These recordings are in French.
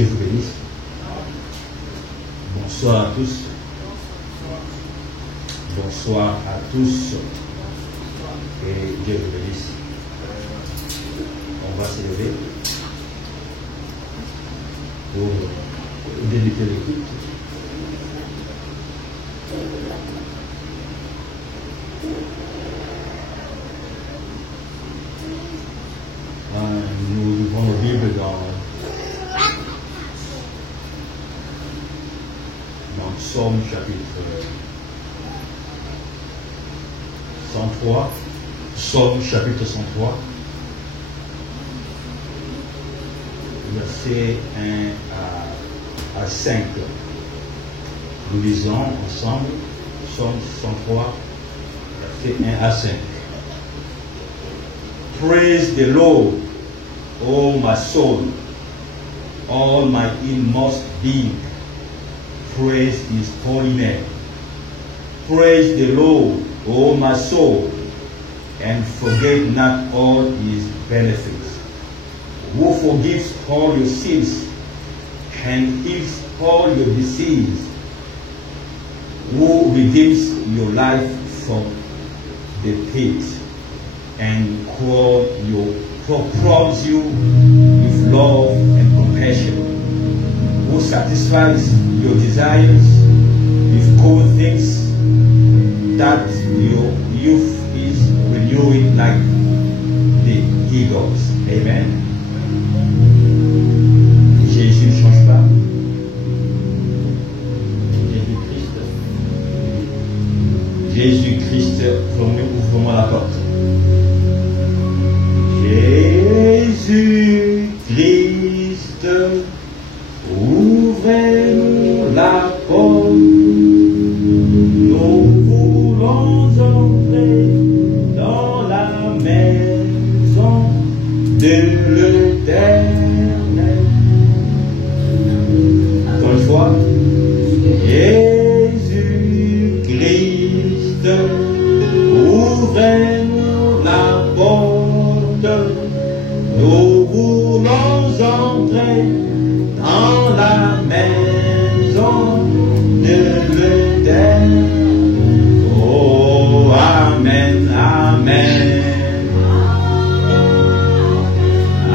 Dieu vous bénisse. Bonsoir à tous. Bonsoir à tous. Et Dieu vous bénisse. On va s'élever pour débuter le culte. Nous ouvrons nos Bibles dans Psaume chapitre 103. Psaume chapitre 103. Versets 1 à 5. Nous lisons ensemble Psaume 103, versets 1 à 5. Praise the Lord, O my soul, all my inmost being. Praise his holy name. Praise the Lord, O my soul, and forget not all his benefits, who forgives all your sins and heals all your disease, who redeems your life from the pit and crowns you with love and compassion, who satisfies your desires with good things, that your youth is renewing like the eagles. Amen. Jésus ne change pas. Jésus-Christ, ouvrons la porte. Jésus-Christ, ouvrez-nous la porte. Nous voulons entrer dans la maison de l'Éternel. Encore une fois. Jésus-Christ, ouvrez-nous la porte. Nous voulons entrer dans la maison de l'Éternel. Oh, Amen, Amen.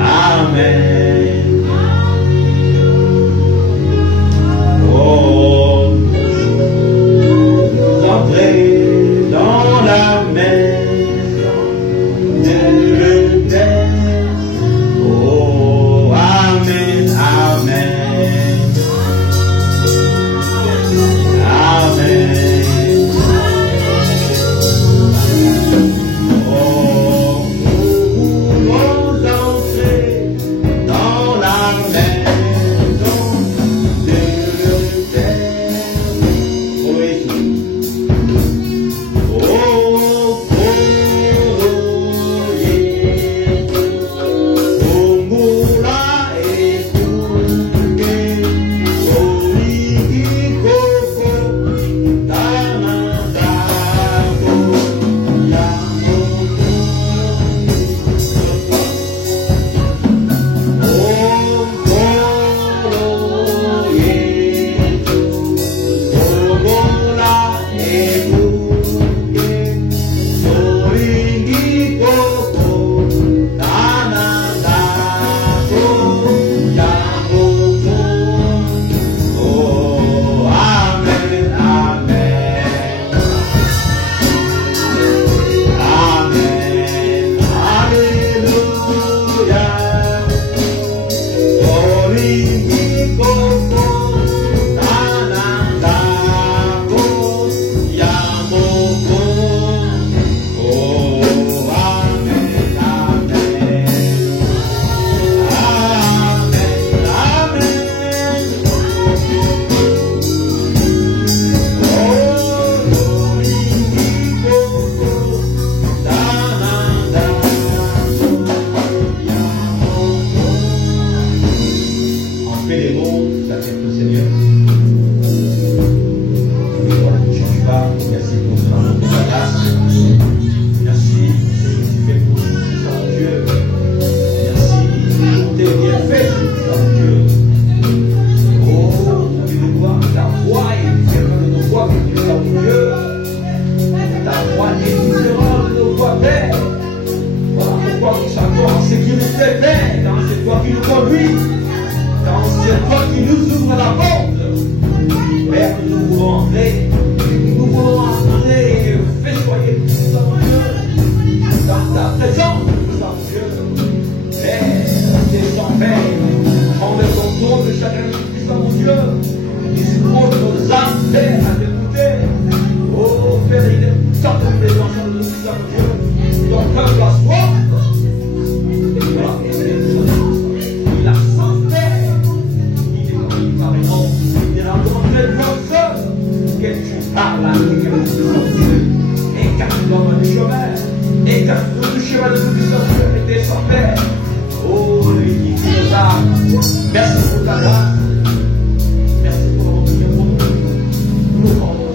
Amen. Oh, entrez dans la maison de l'Éternel. Oh, Amen, Amen. Amen. Oh, nous voulons entrer dans la maison de l'Éternel. Oh, qui nous ouvre la porte. Père, nous voulons entrer. Nous voulons entrer et festoyer mon Dieu. Dans ta présence, mon Dieu. Père, descends, Père. Prends le contrôle de chacun de mon Dieu. Dispose nos âmes, Père, à t'écouter. Oh, Père, il est tant de présence de nous, mon Dieu. Ton cœur doit soif. Il a sans Père. Il est comme une parole. Il est rencontré le que tu parles à nous. Écarte-nous du chemin. Écarte-nous du chemin de nous, et descends, Père. Oh, lui qui nous a. Merci pour ta grâce. Merci pour notre Dieu pour nous. Nous rendons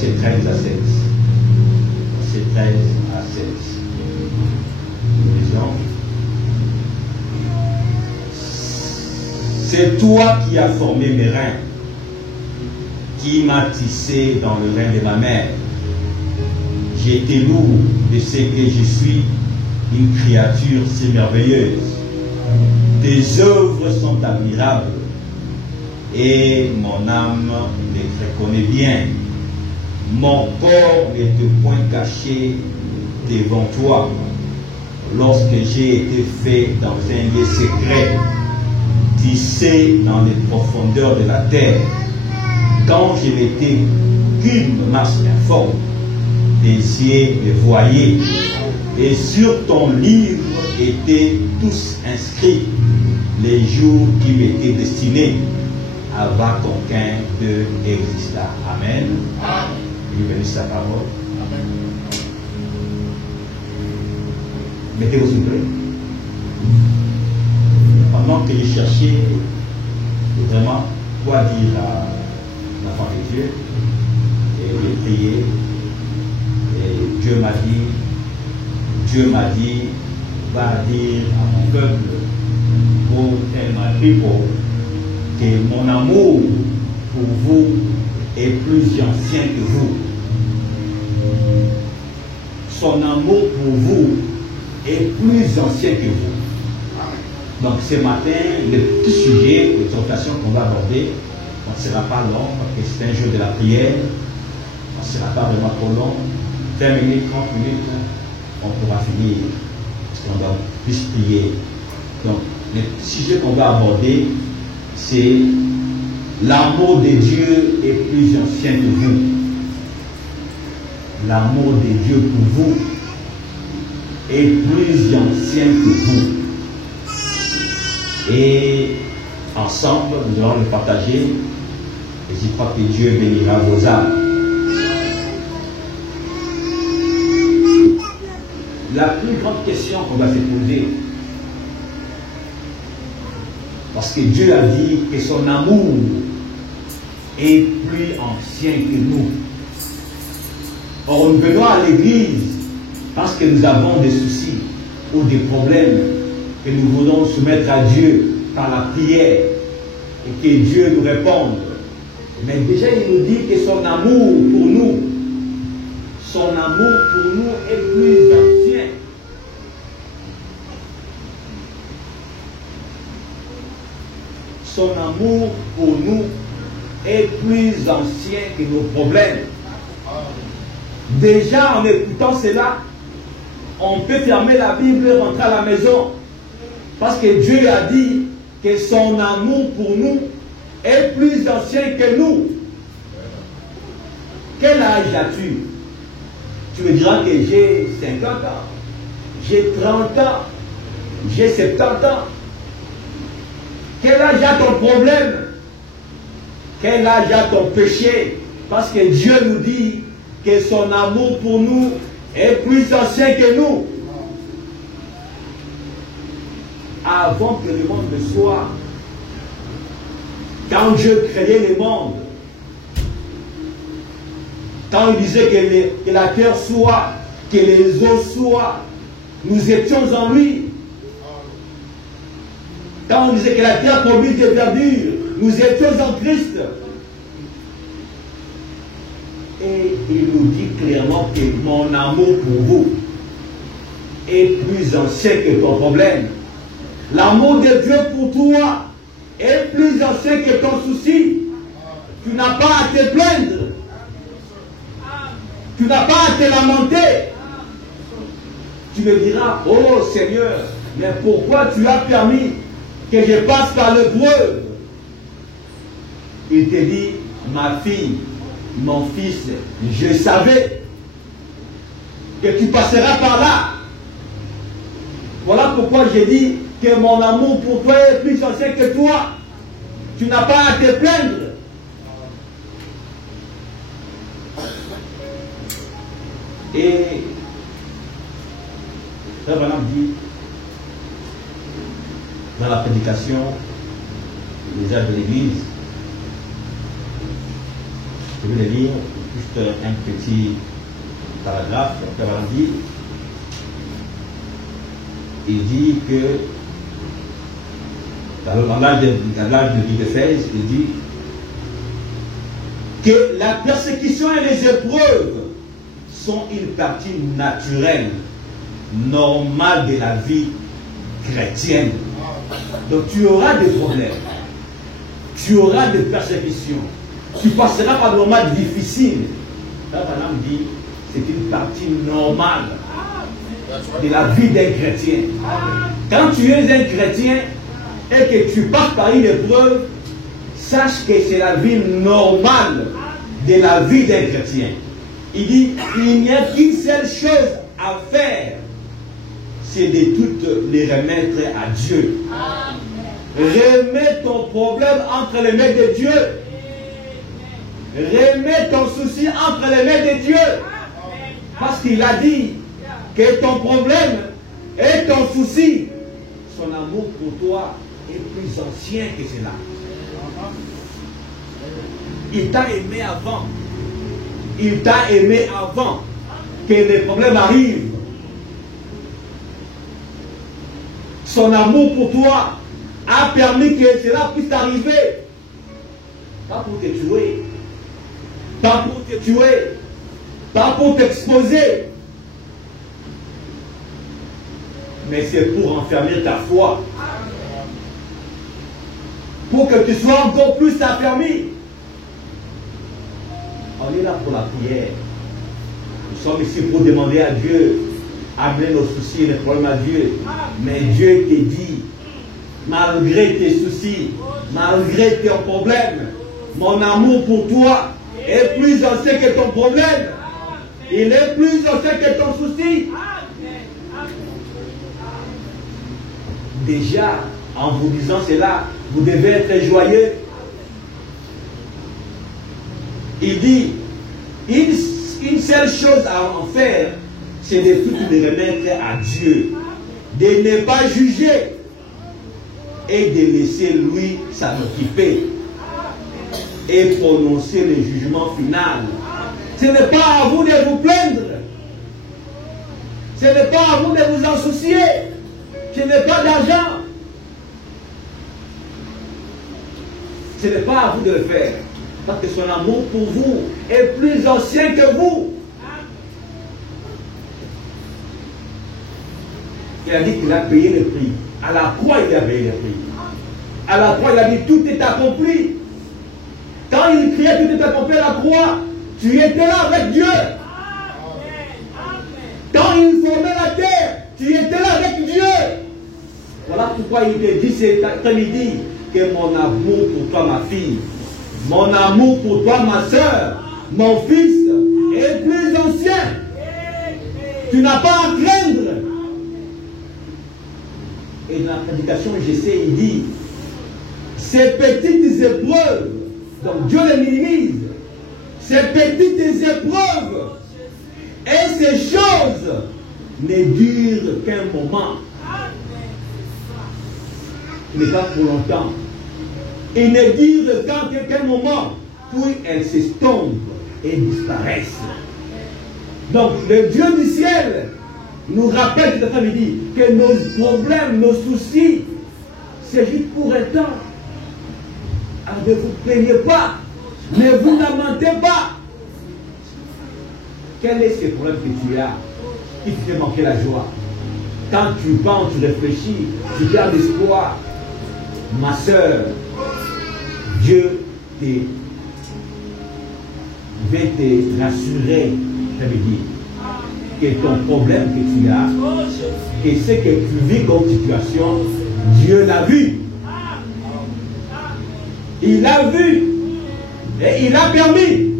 verset 13 à 16. Verset 13 à 16. C'est toi qui as formé mes reins, qui m'as tissé dans le rein de ma mère. J'ai été lourd de ce que je suis, une créature si merveilleuse. Tes œuvres sont admirables et mon âme les reconnaît bien. Mon corps n'était point caché devant toi lorsque j'ai été fait dans un lieu secret, tissé dans les profondeurs de la terre. Quand je n'étais qu'une masse informe, tes yeux me voyaient, et sur ton livre étaient tous inscrits les jours qui m'étaient destinés avant qu'aucun d'eux existât. Amen. Il bénisse sa parole. Amen. Mettez-vous s'il vous plaît. Pendant que je cherchais vraiment quoi dire à l'enfant de Dieu, et j'ai prié, et Dieu m'a dit, va dire à mon peuple, pour tellement people, que mon amour pour vous est plus ancien que vous. Son amour pour vous est plus ancien que vous. Donc ce matin, le petit sujet de tentation qu'on va aborder, on ne sera pas long, parce que c'est un jour de la prière, on ne sera pas vraiment trop long, 20 minutes, 30 minutes, on pourra finir, parce qu'on va plus prier. Donc le sujet qu'on va aborder, c'est l'amour de Dieu est plus ancien que vous. L'amour de Dieu pour vous est plus ancien que vous. Et ensemble, nous allons le partager. Et je crois que Dieu bénira vos âmes. La plus grande question qu'on va se poser, parce que Dieu a dit que son amour est plus ancien que nous. Or, nous venons à l'église parce que nous avons des soucis ou des problèmes que nous voulons soumettre à Dieu par la prière et que Dieu nous réponde. Mais déjà, il nous dit que son amour pour nous est plus ancien. Son amour pour nous est plus ancien que nos problèmes. Déjà, en écoutant cela, on peut fermer la Bible et rentrer à la maison. Parce que Dieu a dit que son amour pour nous est plus ancien que nous. Quel âge as-tu? Tu me diras que j'ai 50 ans, j'ai 30 ans, j'ai 70 ans. Quel âge a ton problème? Quel âge a ton péché? Parce que Dieu nous dit que son amour pour nous est plus ancien que nous. Avant que le monde ne soit, quand Dieu créait le monde, quand il disait que la terre soit, que les eaux soient, nous étions en lui. Quand on disait que la terre produit des verdures, nous étions en Christ. Et il nous dit clairement que mon amour pour vous est plus ancien que ton problème. L'amour de Dieu pour toi est plus ancien que ton souci. Tu n'as pas à te plaindre. Tu n'as pas à te lamenter. Tu me diras, oh Seigneur, mais pourquoi tu as permis que je passe par l'épreuve? Il te dit, ma fille, mon fils, je savais que tu passeras par là. Voilà pourquoi j'ai dit que mon amour pour toi est plus ancien que toi. Tu n'as pas à te plaindre. Et Frère Branham dit dans la prédication des âges de l'Église, je vais le lire, juste un petit paragraphe. Frère Branham dit, il dit que dans l'âge de Éphèse, il dit que la persécution et les épreuves sont une partie naturelle, normale de la vie chrétienne. Donc tu auras des problèmes, tu auras des persécutions, tu passeras par des moments difficiles. Là, Madame dit, c'est une partie normale de la vie d'un chrétien. Quand tu es un chrétien et que tu passes par une épreuve, sache que c'est la vie normale de la vie d'un chrétien. Il dit, il n'y a qu'une seule chose à faire, c'est de toutes les remettre à Dieu. Remets ton problème entre les mains de Dieu. Remets ton souci entre les mains de Dieu. Parce qu'il a dit que ton problème et ton souci, son amour pour toi est plus ancien que cela. Il t'a aimé avant. Il t'a aimé avant que les problèmes arrivent. Son amour pour toi a permis que cela puisse arriver. Pas pour te tuer. Pas pour te tuer. Pas pour t'exposer. Mais c'est pour enfermer ta foi. Pour que tu sois encore plus affermi. On est là pour la prière. Nous sommes ici pour demander à Dieu, amener nos soucis et les problèmes à Dieu. Mais Dieu te dit, malgré tes soucis, malgré tes problèmes, mon amour pour toi est plus ancien que ton problème. Il est plus ancien que ton souci. Déjà, en vous disant cela, vous devez être joyeux. Il dit, une seule chose à en faire, c'est de tout remettre à Dieu, de ne pas juger et de laisser lui s'en occuper et prononcer le jugement final. Ce n'est pas à vous de vous plaindre, ce n'est pas à vous de vous en soucier, ce n'est pas d'argent, ce n'est pas à vous de le faire. Parce que son amour pour vous est plus ancien que vous. Il a dit qu'il a payé le prix. À la croix, il a payé le prix. À la croix, il a dit tout est accompli. Quand il criait tout est accompli à la croix, tu étais là avec Dieu. Quand il formait la terre, tu étais là avec Dieu. Voilà pourquoi il te dit cet après-midi que mon amour pour toi, ma fille, mon amour pour toi, ma soeur, mon fils, est plus ancien. Tu n'as pas à craindre. Et dans la prédication, j'essaie, il dit, ces petites épreuves, donc Dieu les minimise, ces petites épreuves et ces choses ne durent qu'un moment. Ce n'est pas pour longtemps. Ils ne durent qu'un moment, puis elles s'estompent et disparaissent. Donc le Dieu du ciel nous rappelle cet après-midi que nos problèmes, nos soucis, c'est juste pour un temps. Alors ne vous plaignez pas, ne vous lamentez pas. Quel est ce problème que tu as qui te fait manquer la joie? Quand tu penses, tu réfléchis, tu gardes espoir. Ma soeur, Dieu va te rassurer, ça veut dire que ton problème que tu as, que ce que tu vis comme situation, Dieu l'a vu. Il l'a vu et il a permis.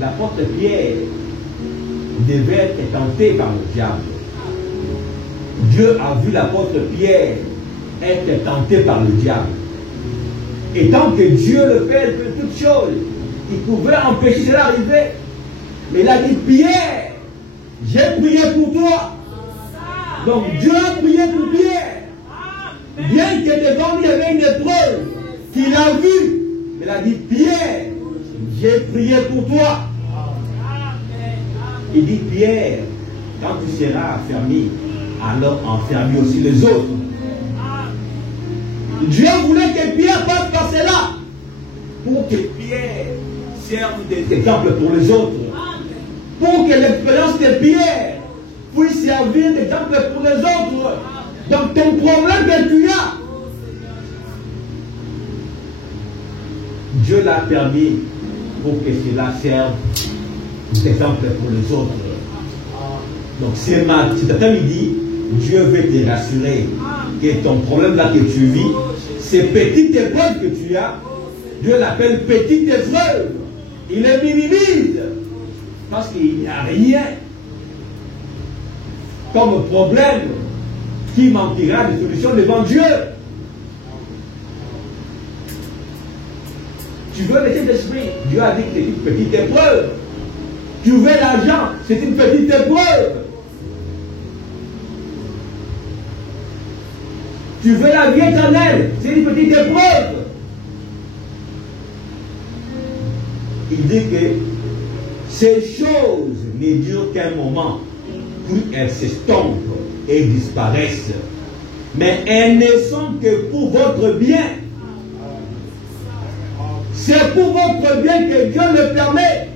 L'apôtre Pierre devait être tenté par le diable. Dieu a vu l'apôtre Pierre être tenté par le diable. Et tant que Dieu le fait de toutes choses, il pouvait empêcher cela d'arriver. Mais il a dit, Pierre, j'ai prié pour toi. Donc Dieu a prié pour Pierre. Bien que devant lui il y avait une épreuve qu'il a vue. Il a dit, Pierre, j'ai prié pour toi. Il dit, Pierre, quand tu seras affermi, alors enferme aussi les autres. Dieu voulait que Pierre passe par cela pour que Pierre serve d'exemple pour les autres. Pour que l'expérience de Pierre puisse servir d'exemple pour les autres. Donc ton problème que tu as, Dieu l'a permis pour que cela serve d'exemple pour les autres. Donc cet après-midi, Dieu veut te rassurer que ton problème là que tu vis, ces petites épreuves que tu as, Dieu l'appelle petite épreuve. Il les minimise parce qu'il n'y a rien comme problème qui manquera de solution devant Dieu. Tu veux laisser l'esprit, Dieu a dit que c'est une petite épreuve. Tu veux l'argent, c'est une petite épreuve. Tu veux la vie éternelle, c'est une petite épreuve. Il dit que ces choses ne durent qu'un moment, puis elles s'estompent et disparaissent. Mais elles ne sont que pour votre bien. C'est pour votre bien que Dieu le permet.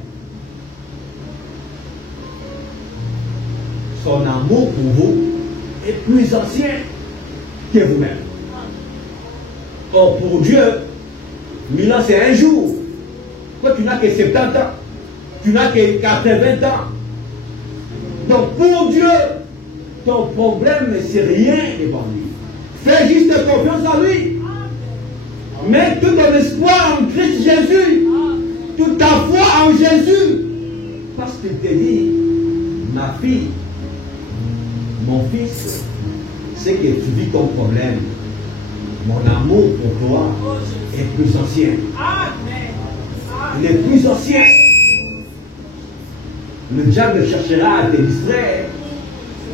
Son amour pour vous est plus ancien que vous-même. Or, pour Dieu, 1000 ans, c'est un jour. Toi, tu n'as que 70 ans. Tu n'as que 80 ans. Donc, pour Dieu, ton problème, c'est rien devant lui. Fais juste confiance en lui. Mets tout ton espoir en Christ Jésus. Toute ta foi en Jésus. Parce qu'il te dit, ma fille, mon fils, c'est que tu vis ton problème. Mon amour pour toi est plus ancien. Il est plus ancien. Le diable cherchera à te distraire.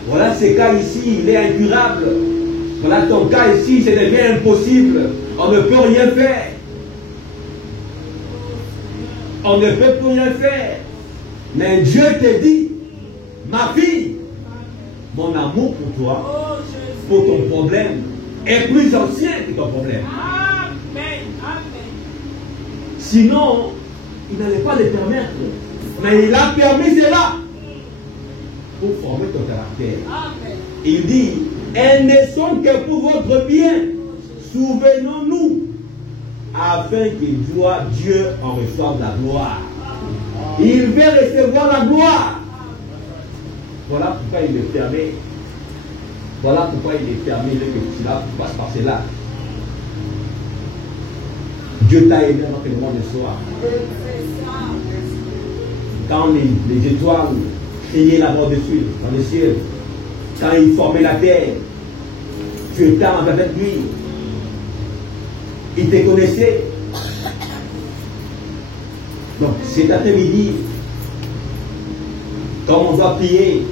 Voilà ce cas ici, il est incurable. Voilà ton cas ici, ça devient impossible. On ne peut rien faire. On ne peut plus rien faire. Mais Dieu te dit, ma fille, mon amour pour toi, pour ton problème, est plus ancien que ton problème. Amen. Sinon, il n'allait pas le permettre. Mais il a permis cela pour former ton caractère. Amen. Il dit, elles ne sont que pour votre bien. Souvenons-nous, afin que Dieu en reçoive la gloire. Il veut recevoir la gloire. Voilà pourquoi il le permet. Voilà pourquoi il est permis que tu passes par cela. Dieu t'a aidé avant que le monde ne soit. Quand les étoiles criaient là-bas dessus, dans le ciel, quand il formait la terre, tu étais avec lui. Il te connaissait. Donc cet après-midi, quand on doit prier,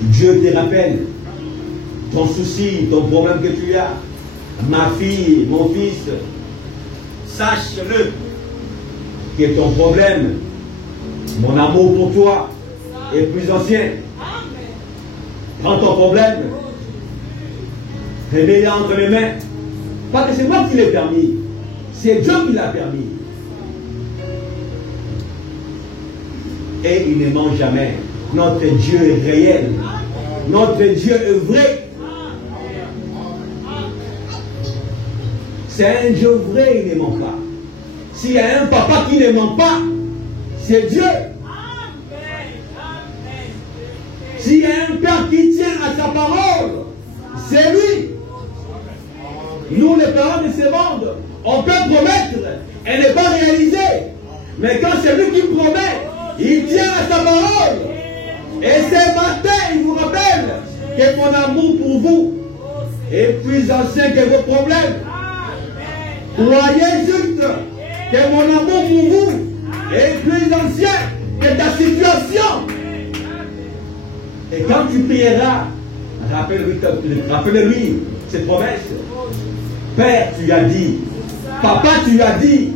Dieu te rappelle ton souci, ton problème que tu as. Ma fille, mon fils, sache-le que ton problème, mon amour pour toi est plus ancien. Prends ton problème, remets-le entre mes mains. Pas que c'est moi qui l'ai permis, c'est Dieu qui l'a permis. Et il ne ment jamais. Notre Dieu est réel. Notre Dieu est vrai. C'est un Dieu vrai, il ne ment pas. S'il y a un papa qui ne ment pas, c'est Dieu. S'il y a un père qui tient à sa parole, c'est lui. Nous, les parents de ce monde, on peut promettre et ne pas réaliser. Mais quand c'est lui qui promet, il tient à sa parole. Et ce matin, il vous rappelle que mon amour pour vous est plus ancien que vos problèmes. Croyez juste que mon amour pour vous est plus ancien que ta situation. Et quand tu prieras, rappelle-lui cette promesse. Père, tu as dit. Papa, tu as dit.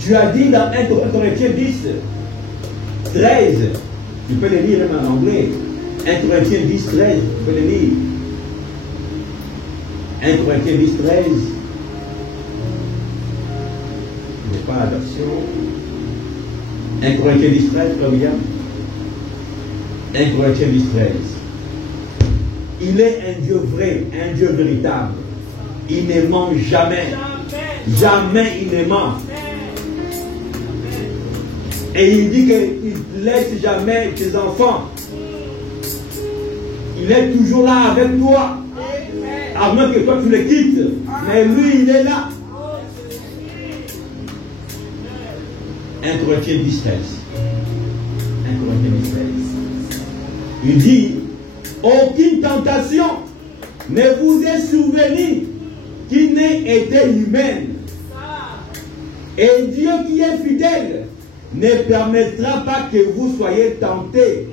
Tu as dit dans 1 Corinthiens 10, 13. Tu peux le lire même en anglais. 1 Corinthiens 10, 13. Tu peux le lire. 1 Corinthiens 10, 13. Je n'ai pas la version. 1 Corinthiens 10, 13, Frère William. 1 Corinthiens 10, 13. Il est un Dieu vrai, un Dieu véritable. Il ne ment jamais. Jamais il ne ment. Et il dit qu'il ne laisse jamais tes enfants. Il est toujours là avec toi. À moins que toi tu le quittes. Mais lui, il est là. 1 Corinthiens 10, 13. 1 Corinthiens 10, 13. Il dit, aucune tentation ne vous est survenue qui n'ait été humaine. Et Dieu qui est fidèle ne permettra pas que vous soyez tentés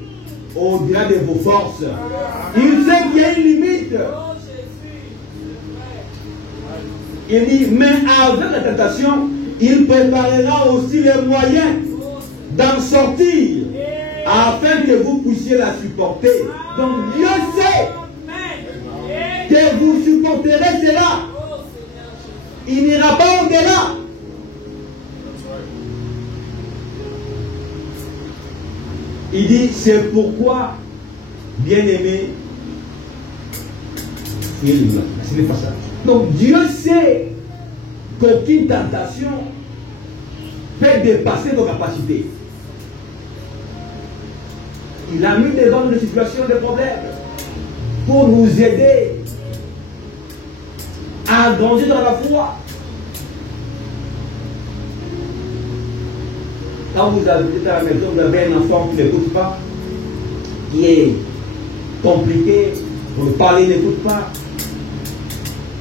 au-delà de vos forces. Il sait qu'il y a une limite. Il dit, mais avec la tentation, il préparera aussi les moyens d'en sortir afin que vous puissiez la supporter. Donc Dieu sait que vous supporterez cela. Il n'ira pas au-delà. Il dit, c'est pourquoi, bien-aimé, ce n'est pas ça. Donc Dieu sait qu'aucune tentation peut dépasser vos capacités. Il a mis devant nous des situations, des problèmes, pour nous aider à grandir dans la foi. Quand vous êtes à la maison, vous avez un enfant qui n'écoute pas, qui est compliqué, vous le parlez, il n'écoute pas.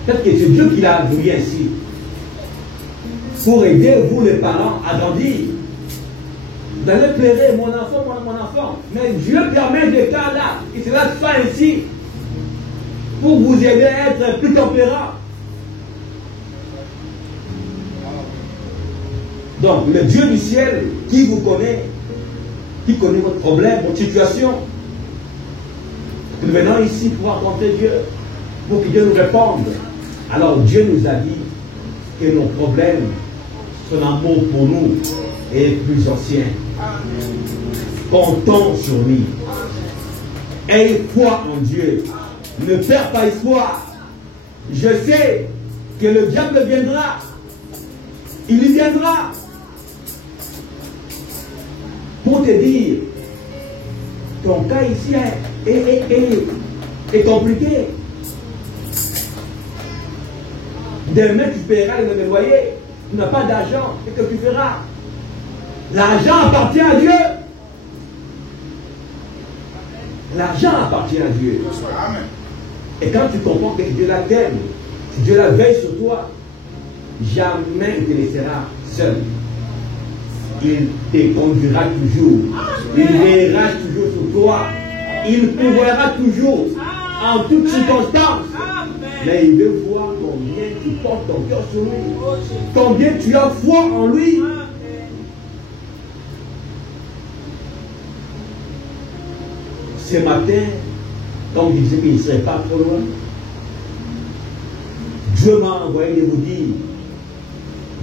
Peut-être que c'est Dieu qui l'a voulu ainsi. Pour aider vous les parents à grandir. Vous allez pleurer, mon enfant. Mais Dieu permet des cas là, et cela se fait ainsi, pour vous aider à être plus tempérant. Donc, le Dieu du ciel, qui vous connaît, qui connaît votre problème, votre situation, nous venons ici pour rencontrer Dieu, pour que Dieu nous réponde. Alors, Dieu nous a dit que nos problèmes, son amour pour nous est plus ancien. Comptons sur lui. Ayez foi en Dieu. Ne perds pas espoir. Je sais que le diable viendra. Il y viendra pour te dire, ton cas ici est compliqué. Demain, tu paieras le loyer. Tu n'as pas d'argent. Qu'est-ce que tu feras? L'argent appartient à Dieu. L'argent appartient à Dieu. Et quand tu comprends que Dieu la t'aime, que Dieu la veille sur toi, jamais il te laissera seul. Il te conduira toujours. Il veillera toujours sur toi. Il pourvoira toujours en toutes circonstances. Mais il veut voir combien tu portes ton cœur sur lui. Combien tu as foi en lui. Ce matin, comme il disait qu'il ne serait pas trop loin, Dieu m'a envoyé de vous dire,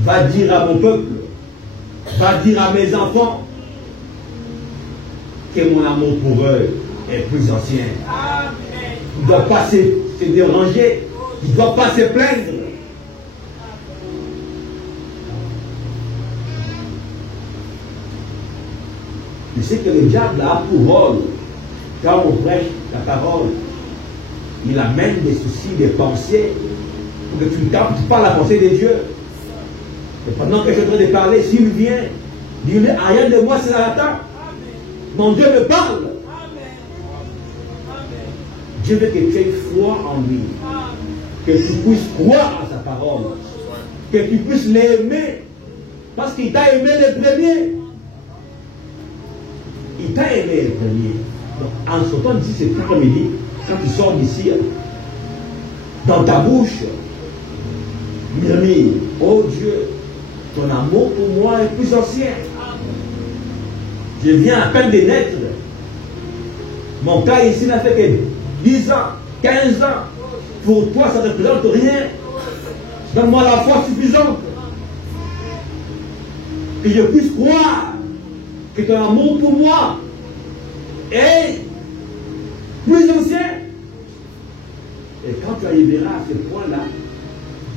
va dire à mon peuple, va dire à mes enfants, que mon amour pour eux est plus ancien. Il ne doit pas se déranger, il ne doit pas se plaindre. Tu sais que le diable a pour rôle, quand on prêche la parole, il amène des soucis, des pensées, pour que tu ne captes pas la pensée de Dieu. Et pendant que je suis en train de parler, s'il vient, dis-lui, rien de moi, c'est Satan. Mon Dieu me parle. Dieu veut que tu aies foi en lui. Que tu puisses croire à sa parole. Que tu puisses l'aimer. Parce qu'il t'a aimé le premier. Il t'a aimé le premier. Donc, en sortant d'ici cet après-midi, quand tu sors d'ici, dans ta bouche, murmure, oh Dieu, ton amour pour moi est plus ancien. Je viens à peine de naître. Mon cas ici n'a fait que 10 ans, 15 ans. Pour toi, ça ne représente rien. Donne-moi la foi suffisante. Que je puisse croire que ton amour pour moi est plus ancien. Et quand tu arriveras à ce point-là,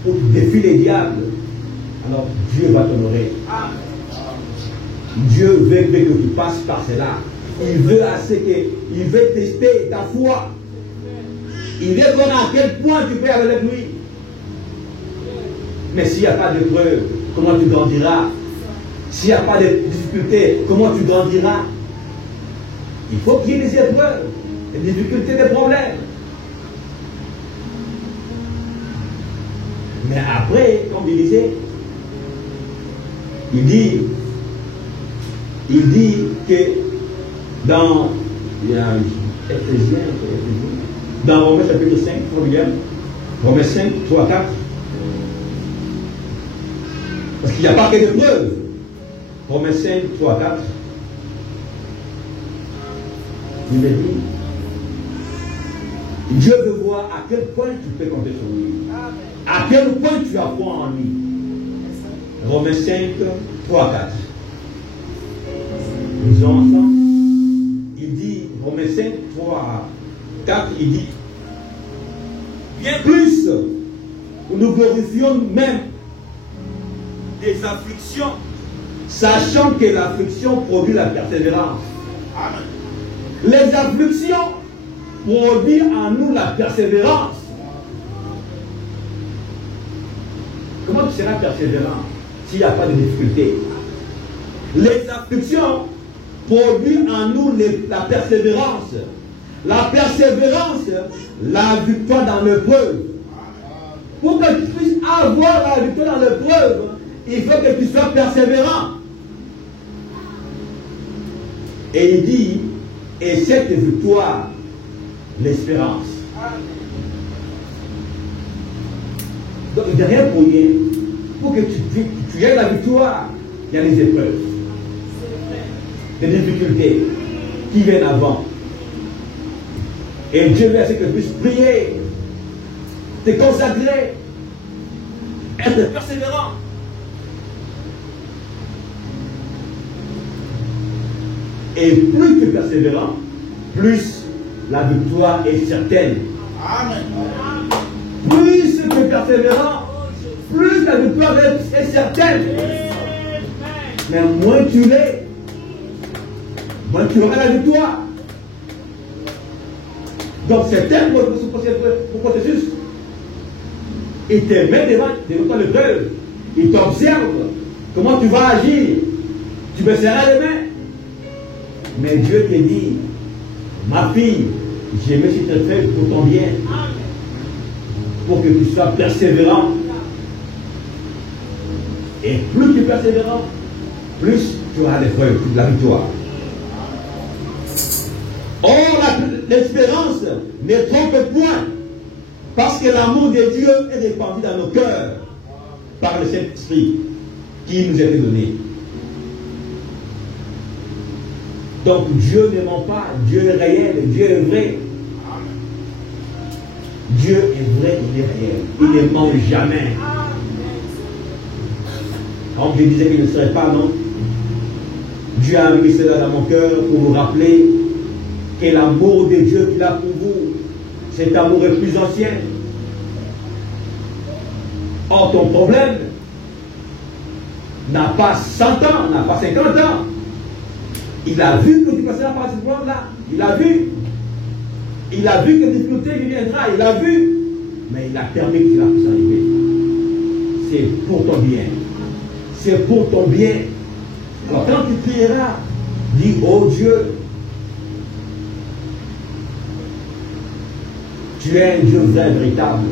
pour défier les diables, alors Dieu va t'honorer. Dieu veut que tu passes par cela. Il veut tester ta foi. Il veut voir à quel point tu peux aller avec lui. Mais s'il n'y a pas de preuve, comment tu grandiras? S'il n'y a pas de difficultés, comment tu grandiras? Il faut qu'il y ait des épreuves, des difficultés, des problèmes. Mais après, comme il disait, il dit, il dit que dans dans Romains chapitre 5, Romains 5, 3, 4, parce qu'il n'y a pas que de preuves. Romains 5, 3, 4, il est dit, Dieu veut voir à quel point tu peux compter sur lui. À quel point tu as foi en lui. Romains 5, 3, 4. Lisons ensemble. Il dit, Romains 5, 3, 4, il dit, bien plus, nous glorifions même des afflictions, sachant que l'affliction produit la persévérance. Amen. Les afflictions produisent en nous la persévérance. Comment tu seras persévérant s'il n'y a pas de difficulté? Les afflictions produisent en nous la persévérance. La persévérance, la victoire dans l'épreuve. Pour que tu puisses avoir la victoire dans l'épreuve, il faut que tu sois persévérant. Et il dit, et cette victoire, l'espérance. Donc il n'y a rien pour rien. Pour que tu aies la victoire, il y a des épreuves, des difficultés qui viennent avant. Et Dieu veut que tu puisses prier, te consacrer, être persévérant. Et plus tu es persévérant, plus la victoire est certaine. Amen. Plus tu es persévérant, plus la victoire est certaine. Mais moins tu l'es, moins tu auras la victoire. Donc c'est un processus. Il te met devant l'épreuve. Il t'observe. Comment tu vas agir. Tu me serras les mains. Mais Dieu te dit, ma fille, j'ai mis cette épreuve pour ton bien. Pour que tu sois persévérant. Et plus tu es persévérant, plus tu auras l'épreuve, la victoire. Or, l'espérance ne trompe point, parce que l'amour de Dieu est répandu dans nos cœurs par le Saint-Esprit qui nous a été donné. Donc Dieu ne ment pas, Dieu est réel, Dieu est vrai. Dieu est vrai, il est réel. Il ne ment jamais. Quand je disais qu'il ne serait pas, non? Dieu a mis cela dans mon cœur pour vous rappeler que l'amour de Dieu qu'il a pour vous, cet amour est plus ancien. Or, ton problème n'a pas 100 ans, n'a pas 50 ans. Il a vu que tu passeras par ce problème-là. Il a vu. Il a vu que la difficulté viendra. Il a vu. Mais il a permis que cela puisse arriver. C'est pour ton bien. C'est pour ton bien. Alors, quand tu prieras, dis, oh Dieu, tu es un Dieu vrai, véritable.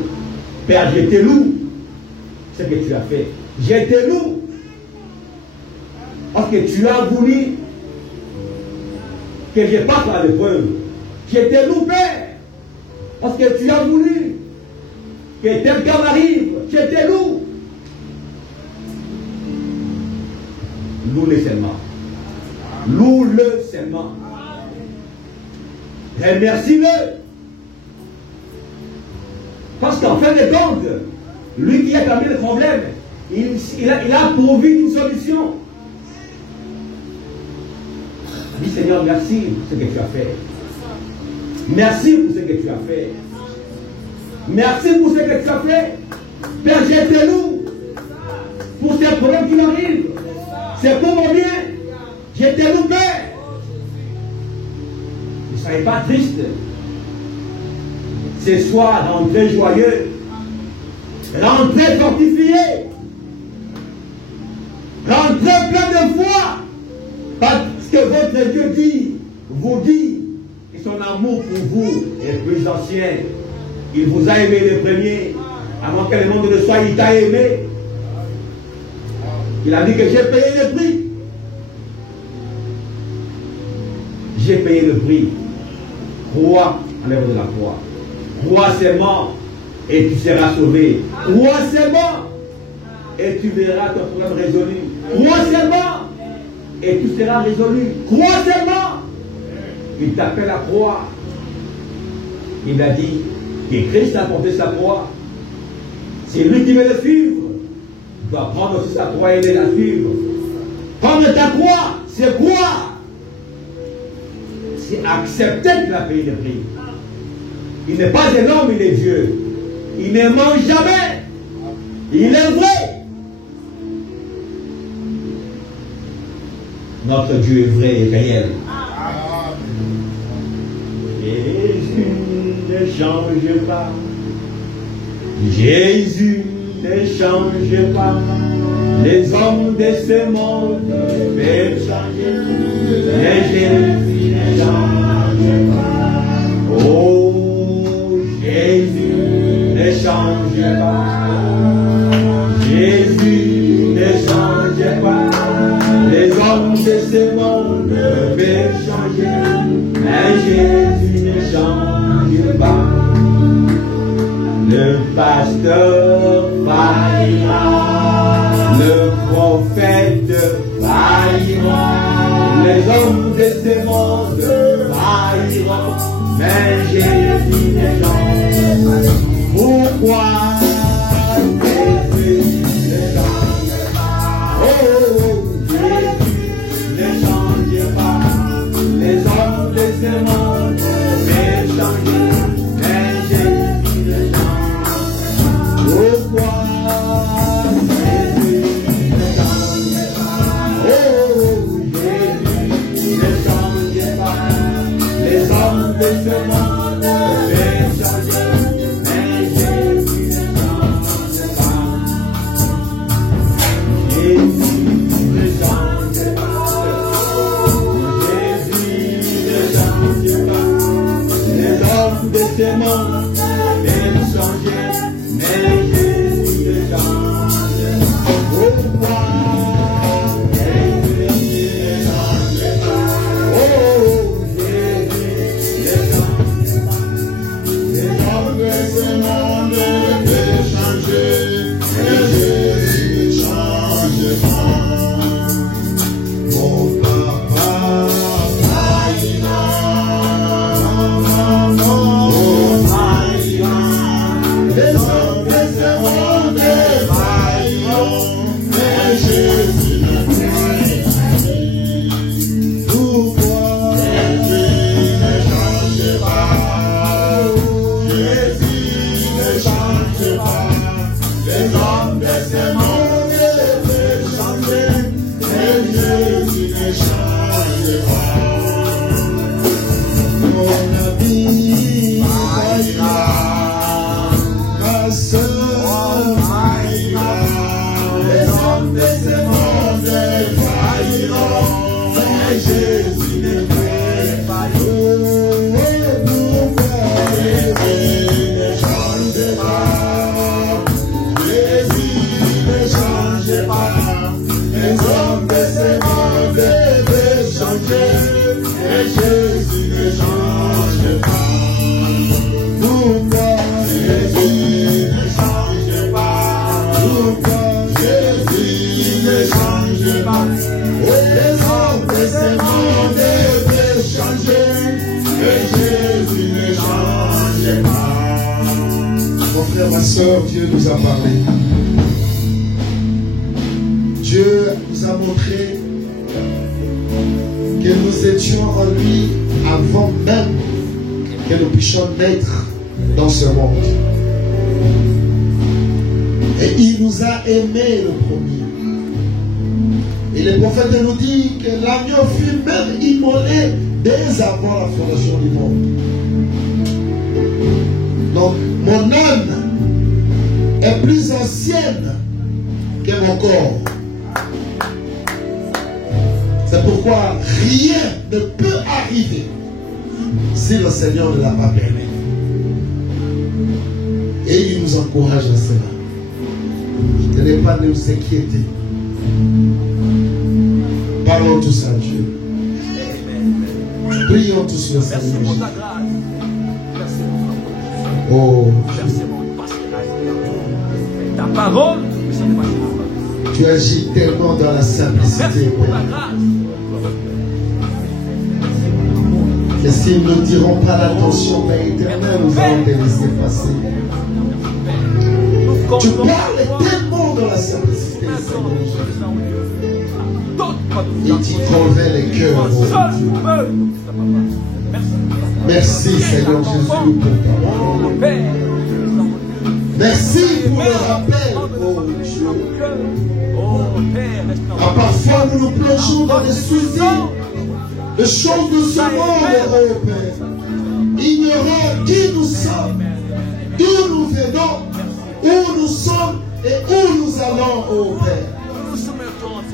Père, je te loue ce que tu as fait. Je te loue. Parce que tu as voulu que je passe par l'épreuve. Je te loue, Père. Parce que tu as voulu que tel cas m'arrive. Je te loue. Loue-le seulement. Loue-le seulement. Remercie-le. Parce qu'en fin de compte, lui qui a permis le problème, il a pourvu une solution. Dis Seigneur, merci pour ce que tu as fait. Merci pour ce que tu as fait. Merci pour ce que tu as fait. Père, je te loue pour ces problèmes qui m'arrivent. C'est pour mon bien. Je te loue, Père. Ne soyez pas triste. Ce soir, rentrez joyeux. Rentrez fortifié. Rentrez plein de foi. Parce que votre Dieu vous dit que son amour pour vous est plus ancien. Il vous a aimé le premier. Avant que le monde ne soit, il t'a aimé. Il a dit que j'ai payé le prix. j'ai payé le prix. Crois en l'œuvre de la croix. Crois seulement et tu seras sauvé. Crois seulement et tu verras ton problème résolu. Crois seulement et tout sera résolu. Crois seulement. Il t'appelle à croire. Il a dit que Christ a porté sa croix. C'est lui qui veut le suivre. Il doit prendre aussi sa croix et la suivre. Prendre ta croix, c'est croire. C'est accepter qu'il a payé le prix. Il n'est pas un homme, il est Dieu. Il ne ment jamais. Il est vrai. Notre Dieu est vrai et réel. Jésus ne change pas. Jésus ne change pas. Les hommes de ce monde peuvent changer. Mais Jésus ne change pas. Oh, Jésus ne change pas. Jésus ne change pas. Les hommes de ce monde peuvent changer. Mais Jésus ne change pas. Le pasteur faillira, le prophète faillira, les hommes de ce monde failliront, mais Jésus ne change pas. Pourquoi Jésus ne change pas? Oh, Jésus ne change pas. Les hommes de ce monde peuvent changer, mais Jésus ne change pas. Pourquoi Jésus ne change pas? Oh, Jésus ne change pas. Les hommes de ce monde peuvent changer, mais Jésus ne change pas. Jésus ne change pas. Jésus ne change pas. Les hommes de ce monde peuvent changer, mais Jésus ne change pas. Pourquoi Jésus ne change pas? Oh, Jésus ne change pas. Les hommes de ce monde peuvent changer, mais Jésus ne change pas. Mon papa faillira, les hommes de ce monde failliront, mais Jésus ne faillit pas. Pourquoi Jésus ne change pas? Jésus ne change pas. Les hommes de ce monde peuvent changer, mais Jésus ne change pas. Mon ami faillira, ma soeur faillira, les hommes de ce monde failliront, mais Jésus ne faillit pas. Pourquoi Jésus ne change pas? Jésus ne change pas. Les hommes de ce monde peuvent changer, mais Jésus ne change pas. Pourquoi Jésus ne change pas? Pourquoi Jésus ne change pas? Les hommes de ce monde peuvent changer, mais Jésus ne change pas. Mon frère, ma soeur, Dieu nous a parlé. Dieu nous a montré que nous étions en lui avant même que nous puissions naître dans ce monde. Et il nous a aimés le premier. Et le prophète nous dit que l'agneau fut même immolé dès avant la fondation du monde. Donc mon âme est plus ancienne que mon corps. C'est pourquoi rien ne peut arriver si le Seigneur ne l'a pas permis. Et il nous encourage à cela. De ne pas nous inquiéter. Parlons tous à Dieu. Prions tous le Merci Seigneur. pour ta grâce. Merci pour ton Oh, merci parce que ta parole, mais ça n'est pas chez nous. tu agis tellement dans la simplicité, Merci pour ta Père. grâce. Et s'ils ne diront pas l'attention, Père éternel, nous allons te laisser passer. Tu parles tellement dans la simplicité, Seigneur. Et tu convaincs les cœurs. Oh Dieu. Merci, Seigneur Jésus, pour ta parole. Merci pour le rappel, oh Dieu. Parfois, nous nous plongeons dans des soucis, des choses de ce monde, oh Père. Ignorant qui nous sommes, d'où nous venons, où nous sommes et où nous allons, oh Père.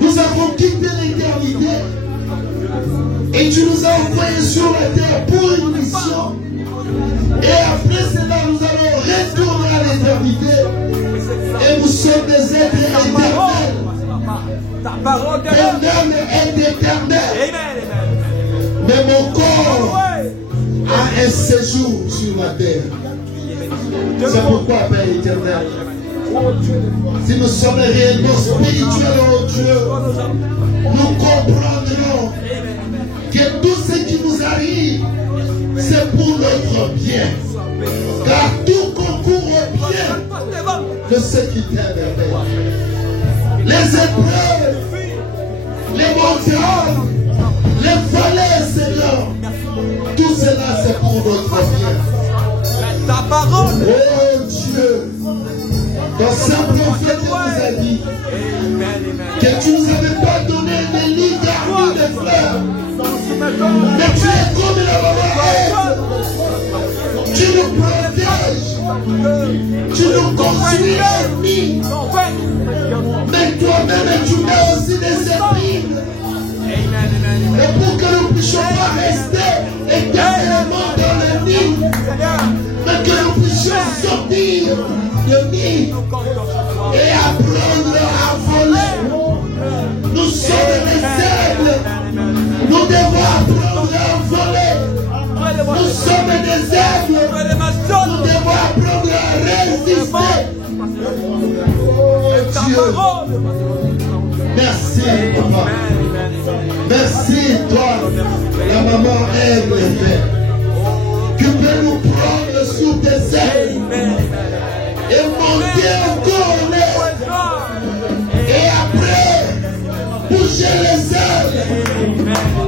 Nous avons quitté l'éternité et tu nous as envoyés sur la terre pour une mission. Et après cela, nous allons retourner à l'éternité. Et nous sommes des êtres éternels. Éternel est éternel. Mais mon corps a un séjour sur la terre. C'est pourquoi, Père éternel, si nous sommes réellement spirituels, oh Dieu, nous comprendrons que tout ce qui nous arrive, c'est pour notre bien. Car tout concourt au bien de ceux qui t'aiment, Père. Les épreuves, les montagnes, les vallées, Seigneur, tout cela c'est pour notre bien. Ta parole, oh Dieu, ton saint prophète nous a dit que tu ne nous avais pas donné des lits garnis de fleurs, mais tu es comme la maman. Tu nous protèges, tu nous construis un nid, mais toi-même tu mets aussi des épines. Et pour que nous ne puissions pas rester éternellement dans le nid, mais que nous puissions sortir du nid et apprendre à voler. Nous sommes des aigles. Nous devons apprendre à voler. Nous sommes des aigles. Nous devons apprendre à résister. Oh Dieu. Merci, papa. Merci, toi. La maman aime les pères. Tu peux nous prendre sous tes ailes et monter encore en l'air. Et après, bouger les ailes.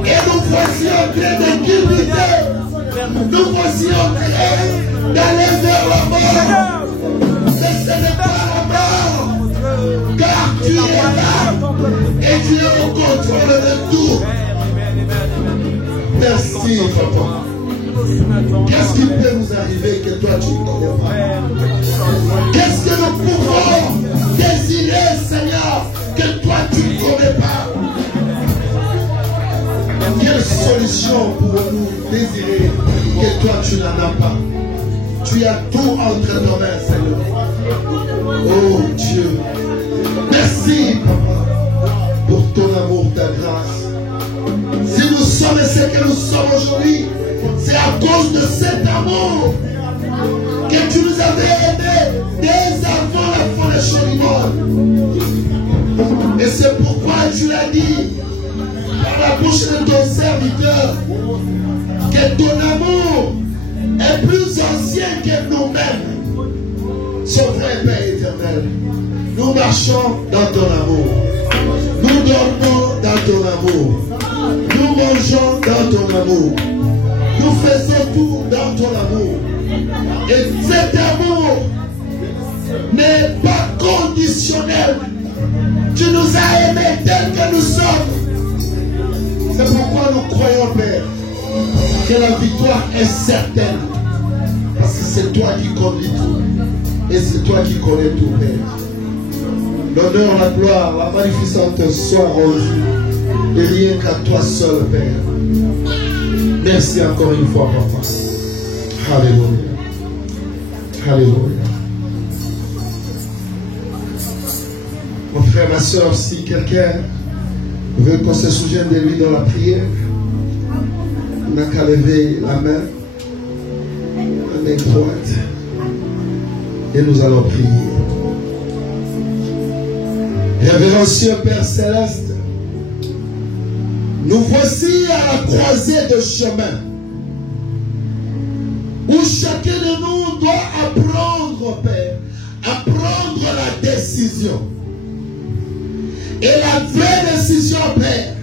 Et nous voici en train de culbuter. Nous voici en train d'aller vers la mort. Mais ce n'est pas la mort. Car tu es là. Et tu es au contrôle de tout. Merci, papa. Qu'est-ce qui peut nous arriver que toi tu ne connais pas? Qu'est-ce que nous pouvons désirer, Seigneur, que toi tu ne connais pas? Quelle solution pouvons-nous désirer que toi tu n'en as pas? Tu as tout entre nos mains, Seigneur. Oh Dieu, merci, papa, pour ton amour, ta grâce. Si nous sommes ce que nous sommes aujourd'hui, c'est à cause de cet amour que tu nous avais aimés dès avant la fondation du monde. Et c'est pourquoi tu l'as dit par la bouche de ton serviteur que ton amour est plus ancien que nous-mêmes. Son vrai Père éternel, nous marchons dans ton amour. Nous dormons dans ton amour. Nous mangeons dans ton amour. Nous faisons tout dans ton amour. Et cet amour n'est pas conditionnel. Tu nous as aimés tels que nous sommes. C'est pourquoi nous croyons, Père, que la victoire est certaine. Parce que c'est toi qui conduis tout. Et c'est toi qui connais tout, Père. L'honneur, la gloire, la magnificente soit rendue. Et rien qu'à toi seul, Père. Merci encore une fois, papa. Alléluia. Alléluia. Mon frère, ma soeur, si quelqu'un veut qu'on se souvienne de lui dans la prière, n'a qu'à lever la main, la main droite, et nous allons prier. Révérencieux Père Céleste, nous voici à la croisée de chemin, où chacun de nous doit apprendre, Père, à prendre la décision. Et la vraie décision, Père,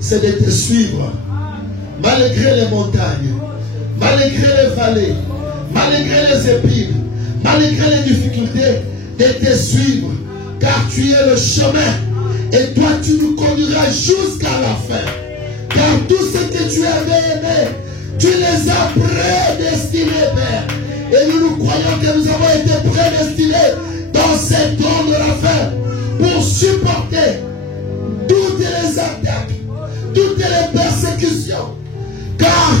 c'est de te suivre, malgré les montagnes, malgré les vallées, malgré les épines, malgré les difficultés, de te suivre, car tu es le chemin, et toi tu nous conduiras jusqu'à la fin. Car tout ce que tu avais aimé, tu les as prédestinés, Père. Et nous croyons que nous avons été prédestinés dans cette temps de la fin pour supporter toutes les attaques, toutes les persécutions. Car,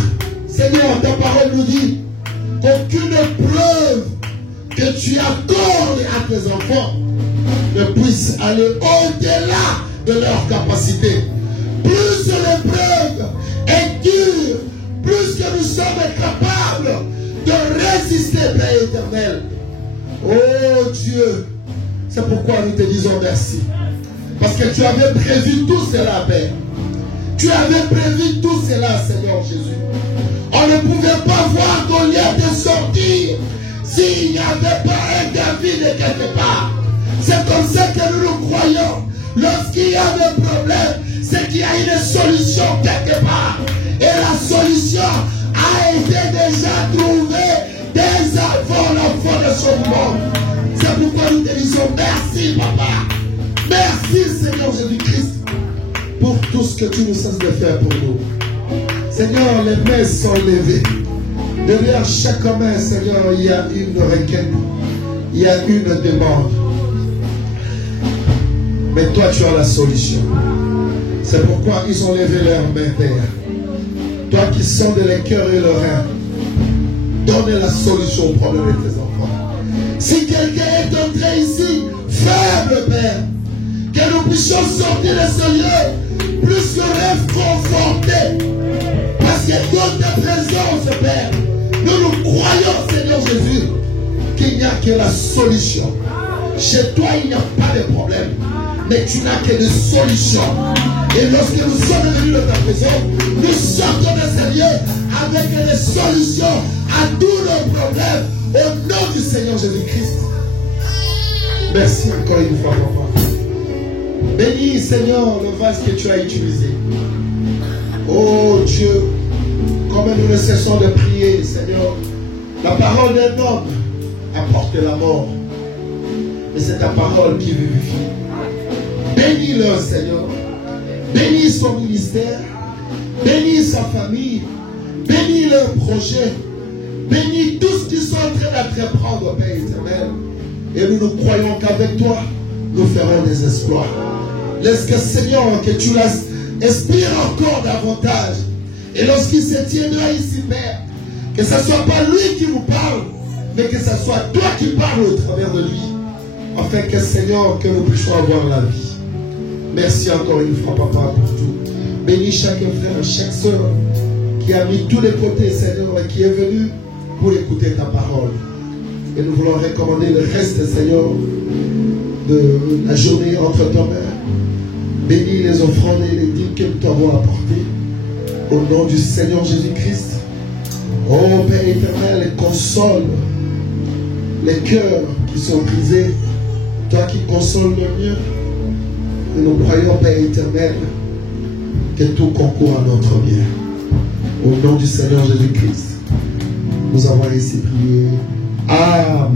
Seigneur, ta parole nous dit qu'aucune preuve que tu accordes à tes enfants ne puisse aller au-delà de leur capacité. Plus l'épreuve est dure, plus que nous sommes capables de résister, Père éternel. Oh Dieu, c'est pourquoi nous te disons merci. Parce que tu avais prévu tout cela, Père. Tu avais prévu tout cela, Seigneur Jésus. On ne pouvait pas voir Goliath sortir s'il n'y avait pas un David de quelque part. C'est comme ça que nous nous croyons. Lorsqu'il y a des problèmes, c'est qu'il y a une solution quelque part. Et la solution a été déjà trouvée dès avant la fin de son monde. C'est pourquoi nous te disons merci, Papa. Merci, Seigneur Jésus-Christ, pour tout ce que tu nous cesses de faire pour nous. Seigneur, les mains sont levées. Derrière chaque main, Seigneur, il y a une requête. Il y a une demande. Mais toi, tu as la solution. C'est pourquoi ils ont levé leurs mains, Père. Toi qui sondes les cœurs et le rein, donne la solution au problème de tes enfants. Si quelqu'un est entré ici, faible, Père, que nous puissions sortir de ce lieu, plus que rêve conforté. Parce que dans ta présence, Père, nous croyons, Seigneur Jésus, qu'il n'y a que la solution. Chez toi, il n'y a pas de problème. Mais tu n'as que des solutions. Et lorsque nous sommes venus de ta présence, nous sortons de ce lieu avec des solutions à tous nos problèmes. Au nom du Seigneur Jésus-Christ. Merci encore une fois, Papa. Bénis, Seigneur, le vase que tu as utilisé. Oh Dieu, comme nous ne cessons de prier, Seigneur, la parole d'un homme apporte la mort. Mais c'est ta parole qui vivifie. Bénis-le, Seigneur. Bénis son ministère. Bénis sa famille. Bénis leur projet. Bénis tout ce qu'ils sont en train d'entreprendre, Père éternel. Et nous croyons qu'avec toi, nous ferons des exploits. Laisse que, Seigneur, que tu laisses inspire encore davantage. Et lorsqu'il se tiendra ici, Père, que ce ne soit pas lui qui nous parle, mais que ce soit toi qui parles au travers de lui. Afin que, Seigneur, que nous puissions avoir la vie. Merci encore une fois, Papa, pour tout. Bénis chaque frère, chaque soeur qui a mis tous les côtés, Seigneur, et qui est venu pour écouter ta parole. Et nous voulons recommander le reste, Seigneur, de la journée entre tes mains. Bénis les offrandes et les dîmes que nous t'avons apportées. Au nom du Seigneur Jésus-Christ. Oh Père éternel, console les cœurs qui sont brisés. Toi qui consoles le mieux. Et nous croyons, Père éternel, que tout concourt à notre bien. Au nom du Seigneur Jésus-Christ, nous avons ainsi prié. Amen.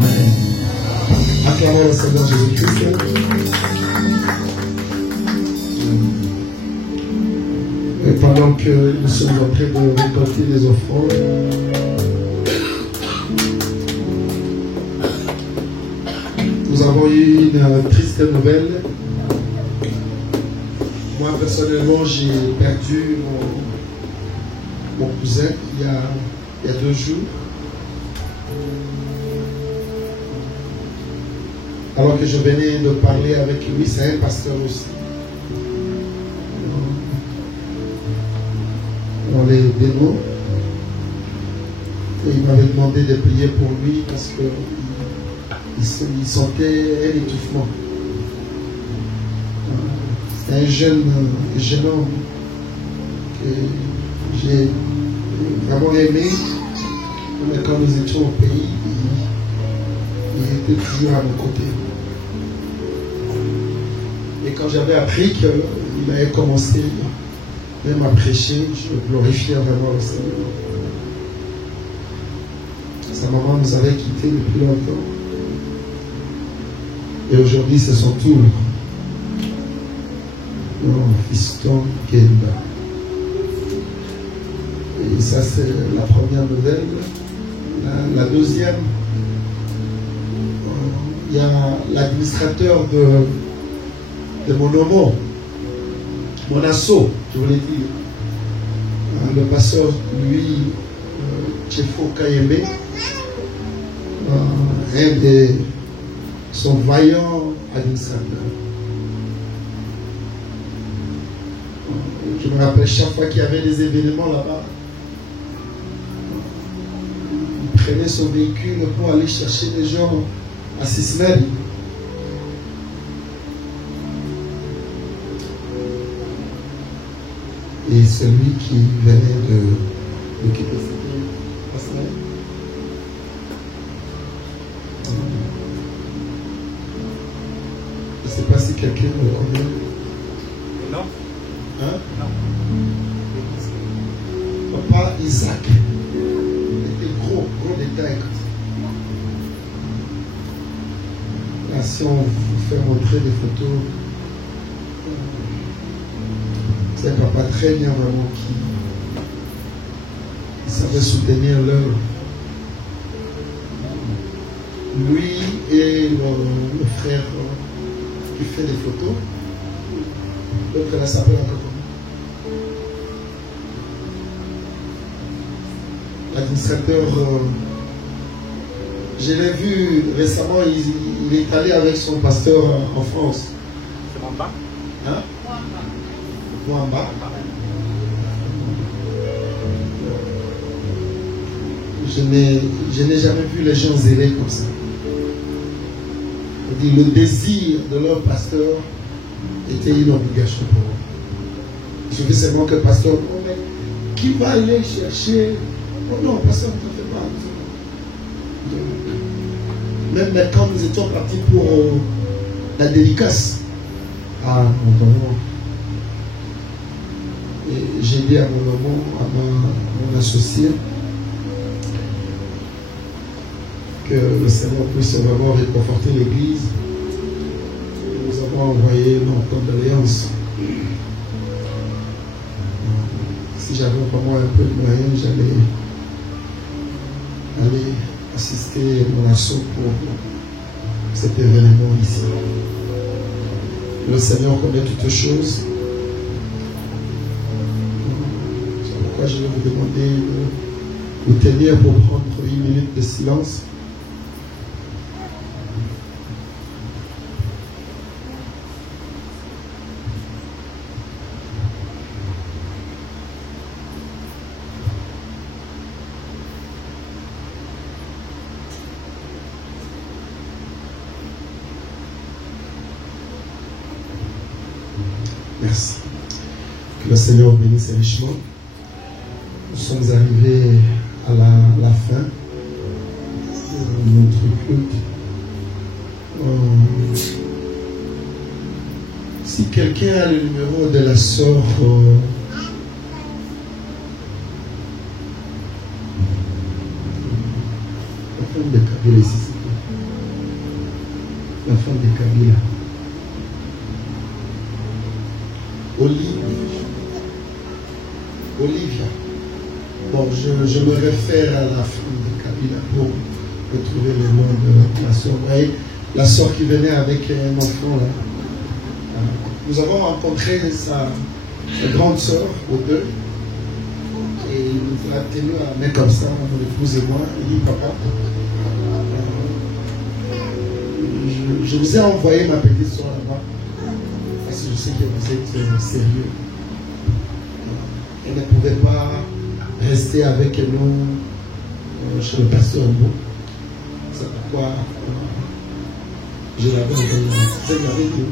Acclamons le Seigneur Jésus-Christ. Et pendant que nous sommes en train de récolter les offrandes, nous avons eu une triste nouvelle. Moi, personnellement, j'ai perdu mon cousin il y a 2 jours. Alors que je venais de parler avec lui, c'est un pasteur aussi. dans les démos. Et il m'avait demandé de prier pour lui parce qu'il sentait un étouffement. C'est un jeune homme que j'ai vraiment aimé. Mais quand nous étions au pays, il était toujours à mon côté. Et quand j'avais appris qu'il avait commencé même à prêcher, je glorifiais vraiment le Seigneur. Sa maman nous avait quittés depuis longtemps. Et aujourd'hui, c'est son tour. Mon fiston Kenda. Et ça, c'est la première nouvelle. La deuxième, il y a l'administrateur de mon homo, mon asso, je voulais dire. Le pasteur, lui, Tchefo Kayembe, un de son vaillant administrateur. Je me rappelle chaque fois qu'il y avait des événements là-bas, il prenait son véhicule pour aller chercher des gens à Cincinnati. Et celui qui venait de quitter Cincinnati. Je ne sais pas si quelqu'un le connaît. Non. Hein? Non. Papa Isaac. Il était gros détail. Là, si on vous fait montrer des photos, c'est un papa très bien vraiment qui savait soutenir l'œuvre. Lui et le frère qui fait des photos, l'autre là s'appelle encore comment? L'administrateur, je l'ai vu récemment, il est allé avec son pasteur en France. C'est Mwamba? Hein? Mwamba. Je n'ai jamais vu les gens zélés comme ça. Le désir de leur pasteur était une obligation pour eux. Je veux seulement que le pasteur, oh, mais qui va aller chercher? Oh non, pasteur, ne te fais pas. Même quand nous étions partis pour la dédicace, non. Et j'ai dit à mon associé, que le Seigneur puisse vraiment réconforter l'Église. Nous avons envoyé nos condoléances. Si j'avais vraiment un peu de moyens, j'allais aller assister mon assaut pour cet événement ici. Le Seigneur connaît toutes choses. C'est pourquoi je vais vous demander de vous tenir pour prendre 8 minutes de silence. Merci. Que le Seigneur bénisse richement. Nous sommes arrivés à la fin de notre culte. Si quelqu'un a le numéro de la sœur la femme de Kabila ici, s'il vous plaît. La femme de Kabila. Olivia. Bon, je me réfère à la femme de Kabila pour retrouver le nom de la soeur. Vous voyez, la soeur qui venait avec un enfant là. Nous avons rencontré sa grande soeur aux deux. Et il nous a tenu à main comme ça, mon épouse et moi. Il dit, papa, je vous ai envoyé ma petite soeur là-bas. Parce que je sais que vous êtes sérieux. Elle ne pouvait pas rester avec nous chez le pasteur Mou. C'est pourquoi je l'avais envoyé. Je l'avais dit.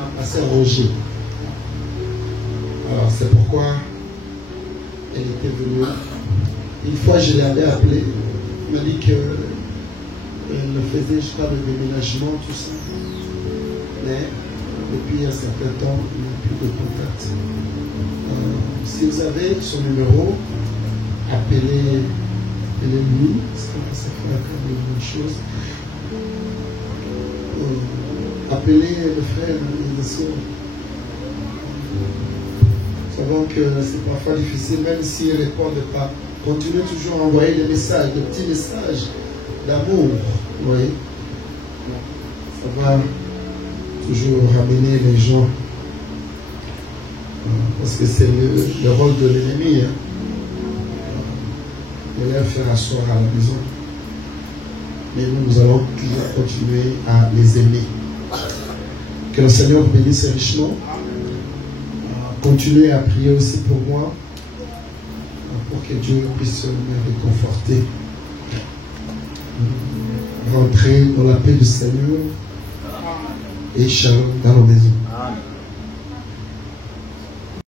À pasteur Roger. Alors c'est pourquoi elle était venue. Une fois je l'avais appelée. Elle m'a dit qu'elle faisait, je crois, le déménagement, tout ça. Mais depuis un certain temps, il n'y a plus de contact. Si vous avez son numéro, appelez-lui. Ça fait la même chose. Appelez le frère et les soeurs. Nous savons que c'est parfois difficile, même s'ils ne répondent pas. Continuez toujours à envoyer des messages, des petits messages d'amour. Vous voyez, ça va toujours ramener les gens. Parce que c'est le rôle de l'ennemi. De les faire asseoir à la maison. Mais nous allons toujours continuer à les aimer. Que le Seigneur bénisse richement. Continuez à prier aussi pour moi. Pour que Dieu puisse me réconforter. Rentrer dans la paix du Seigneur. Et shalom dans nos maisons.